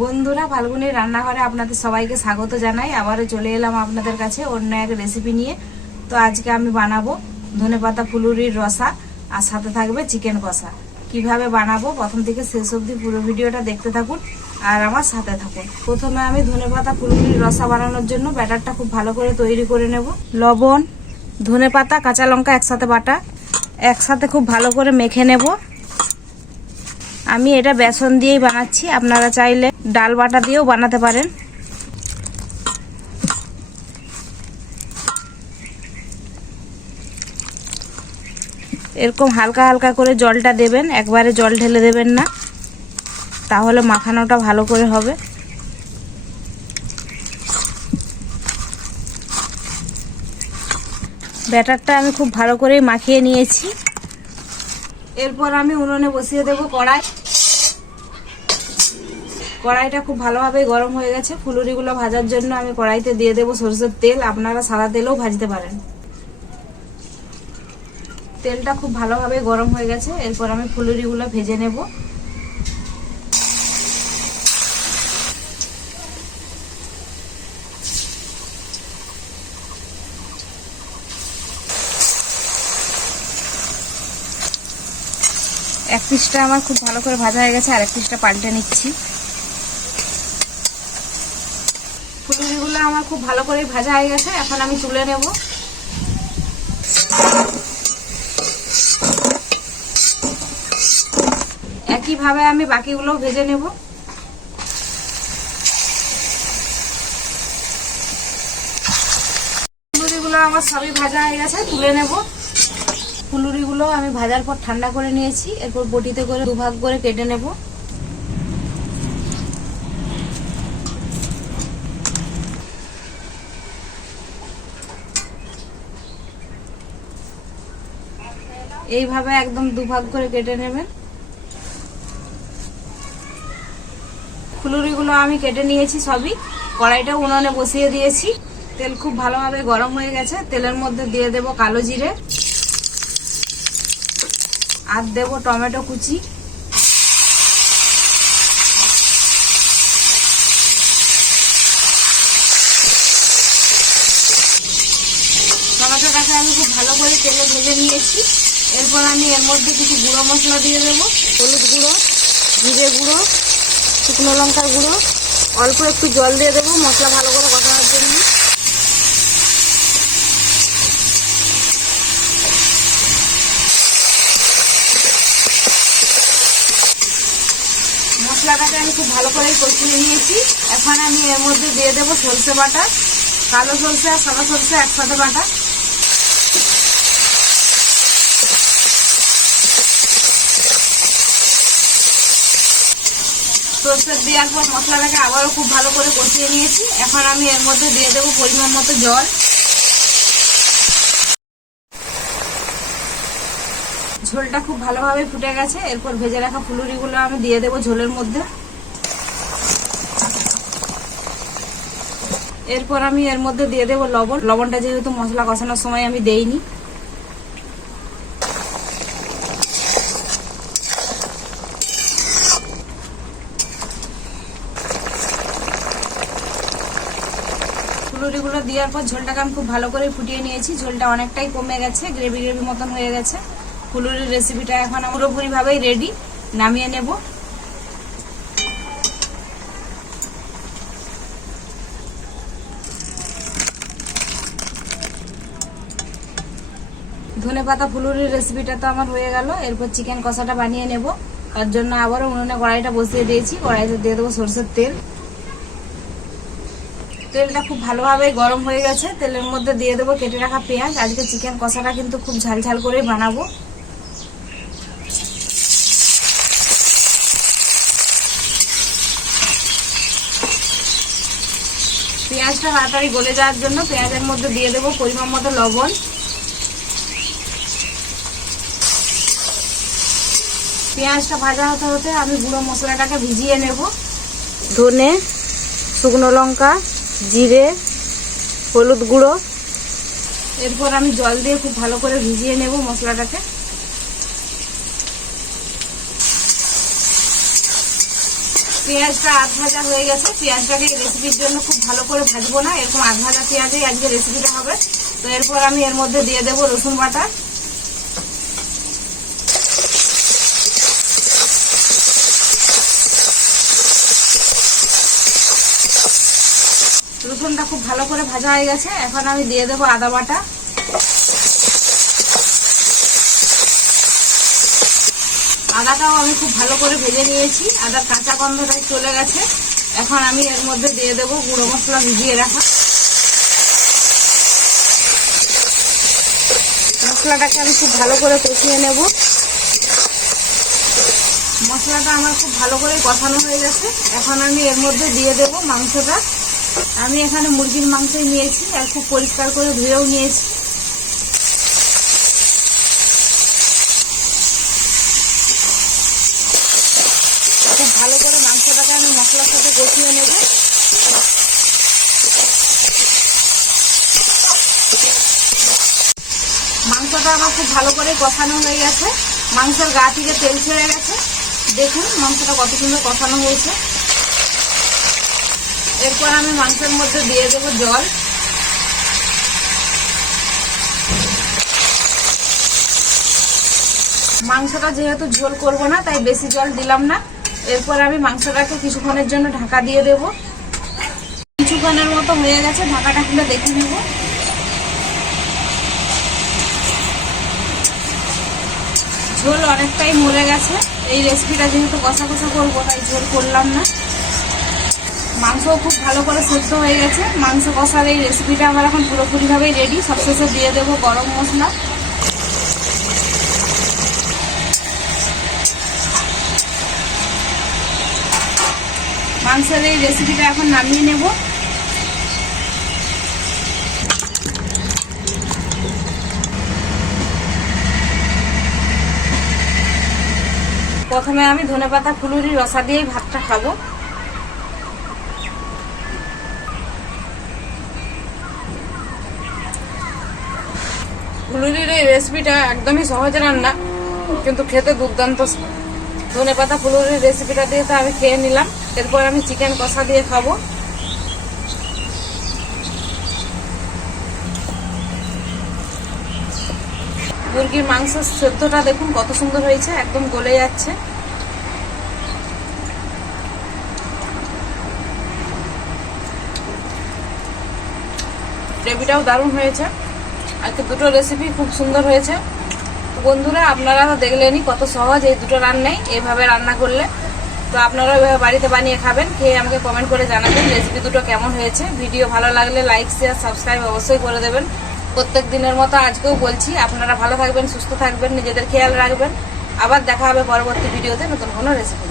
বন্ধুরা, ফাল্গুনির রান্নাঘরে আপনাদের সবাইকে স্বাগত জানাই। আবারও চলে এলাম আপনাদের কাছে অন্য এক রেসিপি নিয়ে। তো আজকে আমি বানাবো ধনেপাতা ফুলুরির রসা, আর সাথে থাকবে চিকেন কষা। কীভাবে বানাবো? প্রথম থেকে শেষ অবধি পুরো ভিডিওটা দেখতে থাকুন আর আমার সাথে থাকুন। প্রথমে আমি ধনেপাতা ফুলুরির রসা বানানোর জন্য ব্যাটারটা খুব ভালো করে তৈরি করে নেব। লবণ ধনেপাতা কাঁচা লঙ্কা একসাথে বাটা, একসাথে খুব ভালো করে মেখে নেব। আমি এটা বেসন দিয়েই বানাচ্ছি। আপনারা চাইলে ডাল বাটা দিয়েও বানাতে পারেন। এরকম হালকা হালকা করে জলটা দেবেন। একবারে জল ঢেলে দেবেন না। তাহলে মাখানোটা ভালো করে হবে। ব্যাটারটা আমি খুব ভালো করেই মাখিয়ে নিয়েছি। এরপর আমি উনুনে বসিয়ে দেব কড়াই। কড়াইটা খুব ভালোভাবে গরম হয়ে গেছে। ফুলুরিগুলো ভাজার জন্য আমি কড়াইতে দিয়ে দেবো সরষের তেল। আপনারা সাদা তেলেও ভাজতে পারেন। তেলটা খুব ভালোভাবে গরম হয়ে গেছে। এরপর আমি ফুলুরিগুলো ভেজে নেব। এক পিসটা আমার খুব ভালো করে ভাজা হয়ে গেছে। আর এক পিসটা পাল্টে নিচ্ছি। ফুলুরিগুলো আমার খুব ভালো করে ভাজা হয়ে গেছে। এখন আমি তুলে নেব। একইভাবে আমি বাকিগুলো ভেজে নেব। ফুলুরিগুলো আমার সবই ভাজা হয়ে গেছে, তুলে নেব। ফুলুরিগুলো আমি ভাজার পর ঠান্ডা করে নিয়েছি, এরপর বটিতে করে দুভাগ করে কেটে নেব। এইভাবে একদম দুভাগ করে কেটে নেবেন। ফুলুরিগুলো আমি কেটে নিয়েছি সবই। কড়াইটা উনুনে বসিয়ে দিয়েছি। তেল খুব ভালোভাবে গরম হয়ে গেছে। তেলের মধ্যে দিয়ে দেব কালো জিরে। আর দেব টমেটো কুচি। টমেটোটাকে আমি খুব ভালো করে তেলে ভেজে নিয়েছি। এরপর আমি এর মধ্যে কিছু গুঁড়ো মশলা দিয়ে দেবো। হলুদ গুঁড়ো, জিরে গুঁড়ো, শুকনো লঙ্কার গুঁড়ো। অল্প একটু জল দিয়ে দেবো মশলা ভালো করে কষানোর জন্য। মশলাটাকে আমি খুব ভালো করে কষিয়ে নিয়েছি। এখন আমি এর মধ্যে দিয়ে দেবো সরষে বাটা। কালো সরষে আর সাদা সরষে একসাথে বাটা। সরষে দেওয়ার পর মশলাটাকে আবারও খুব ভালো করে কষিয়ে নিয়েছি। এখন আমি এর মধ্যে দিয়ে দেবো পরিমাণ মতো জল। ঝোলটা খুব ভালোভাবে ফুটে গেছে। এরপর ভেজে রাখা ফুলুরিগুলো আমি দিয়ে দেবো ঝোলের মধ্যে। এরপর আমি এর মধ্যে দিয়ে দেবো লবণ। লবণটা যেহেতু মশলা কষানোর সময় আমি দেইনি ফুলুরিগুলো দেওয়ার পর ঝোলটাকে আমি খুব ভালো করে ফুটিয়ে নিয়েছি। ঝোলটা অনেকটাই কমে গেছে গ্রেভি গ্রেভি মতন হয়ে গেছে। ফুলুরির রেসিপিটা এখন পুরোপুরিভাবেই রেডি নামিয়ে নেব। ধনে পাতা ফুলুরির রেসিপিটা তো আমার হয়ে গেল, এরপর চিকেন কষাটা বানিয়ে নেব। তার জন্য আবারও উনুনে কড়াইটা বসিয়ে দিয়েছি, কড়াইতে দিয়ে দেবো সরষের তেল। তেলটা খুব ভালোভাবে গরম হয়ে গেছে। তেলের মধ্যে দিয়ে দেবো, কেটে রাখা পেঁয়াজ। আজকে চিকেন কষাটা কিন্তু খুব ঝাল ঝাল করেই বানাবো। পেঁয়াজটা তাড়াতাড়ি গলে যাওয়ার জন্য পেঁয়াজের মধ্যে দিয়ে দেবো পরিমাণ মতো লবণ। পেঁয়াজটা ভাজা হতে হতে আমি গুঁড়ো মশলাটাকে ভিজিয়ে নেব। ধনে, শুকনো লঙ্কা জিরে, হলুদ গুঁড়ো। এরপর আমি জল দিয়ে খুব ভালো করে ভিজিয়ে নেব মশলাটাকে। পেঁয়াজটা আধ ভাজা হয়ে গেছে। পেঁয়াজটাকে রেসিপির জন্য খুব ভালো করে ভাজবো না। এরকম আধ ভাজা পেঁয়াজেই আজকে রেসিপিটা হবে। তো এরপর আমি এর মধ্যে দিয়ে দেবো রসুন বাটা রসুনটা খুব ভালো করে ভাজা হয়ে গেছে, এখন আমি দিয়ে দেবো আদা বাটা। আদাটাও আমি খুব ভালো করে ভেজে নিয়েছি আদার কাঁচা গন্ধটা চলে গেছে। এখন আমি এর মধ্যে দিয়ে দেবো গুঁড়ো মশলা ভিজিয়ে রাখা। মশলাটাকে আমি খুব ভালো করে কষিয়ে নেব। মশলাটা আমার খুব ভালো করে কষানো হয়ে গেছে। এখন আমি এর মধ্যে দিয়ে দেবো মাংসটা। আমি এখানে মুরগির মাংসই নিয়েছি আর খুব পরিষ্কার করে ধুয়েও নিয়েছি। খুব ভালো করে মাংসটাকে আমি মশলার সাথে কষিয়ে নেব। মাংসটা আমার খুব ভালো করে কষানো হয়ে গেছে। মাংসের গা থেকে তেল ছেড়ে গেছে। দেখুন মাংসটা কত সুন্দর কষানো হয়েছে। এরপর আমি মাংসের মধ্যে দিয়ে দেবো জল। মাংসটা যেহেতু ঝোল করব না, তাই বেশি জল দিলাম না। এরপর আমি মাংসটাকে কিছুক্ষণের জন্য ঢাকা দিয়ে দেব। কিছুক্ষণের মতো হয়ে গেছে, ঢাকাটা খুলে দেখে নেব। ঝোল অনেকটাই মরে গেছে। এই রেসিপিটা যেহেতু কষা কষা করব, তাই ঝোল করলাম না। মাংসও খুব ভালো করে সেদ্ধ হয়ে গেছে। মাংস কষার এই রেসিপিটা আমার এখন পুরোপুরিভাবেই রেডি সবশেষে দিয়ে দেবো গরম মশলা। মাংসের এই রেসিপিটা এখন নামিয়ে নেব। প্রথমে আমি ধনেপাতা, ফুলুরি, রসা দিয়েই ভাতটা খাব। ফুলুরির এই রেসিপিটা একদমই সহজ রান্না, কিন্তু খেতে দুর্দান্ত। ধনে পাতা ফুলুরির রেসিপিটা দিয়ে তো আমি খেয়ে নিলাম। এরপর আমি চিকেন কষা দিয়ে খাব। মুরগির মাংস সেদ্ধটা দেখুন কত সুন্দর হয়েছে, একদম গলে যাচ্ছে। গ্রেভিটাও দারুণ হয়েছে। আজকে দুটো রেসিপি খুব সুন্দর হয়েছে। বন্ধুরা, আপনারা তো দেখলেনই কত সহজ এই দুটো রান্নাই এইভাবে রান্না করলে। তো আপনারা এভাবে বাড়িতে বানিয়ে খাবেন, খেয়ে আমাকে কমেন্ট করে জানাবেন রেসিপি দুটো কেমন হয়েছে। ভিডিও ভালো লাগলে লাইক শেয়ার সাবস্ক্রাইব অবশ্যই করে দেবেন। প্রত্যেক দিনের মতো আজকেও বলছি, আপনারা ভালো থাকবেন, সুস্থ থাকবেন, নিজেদের খেয়াল রাখবেন। আবার দেখা হবে পরবর্তী ভিডিওতে নতুন কোনো রেসিপি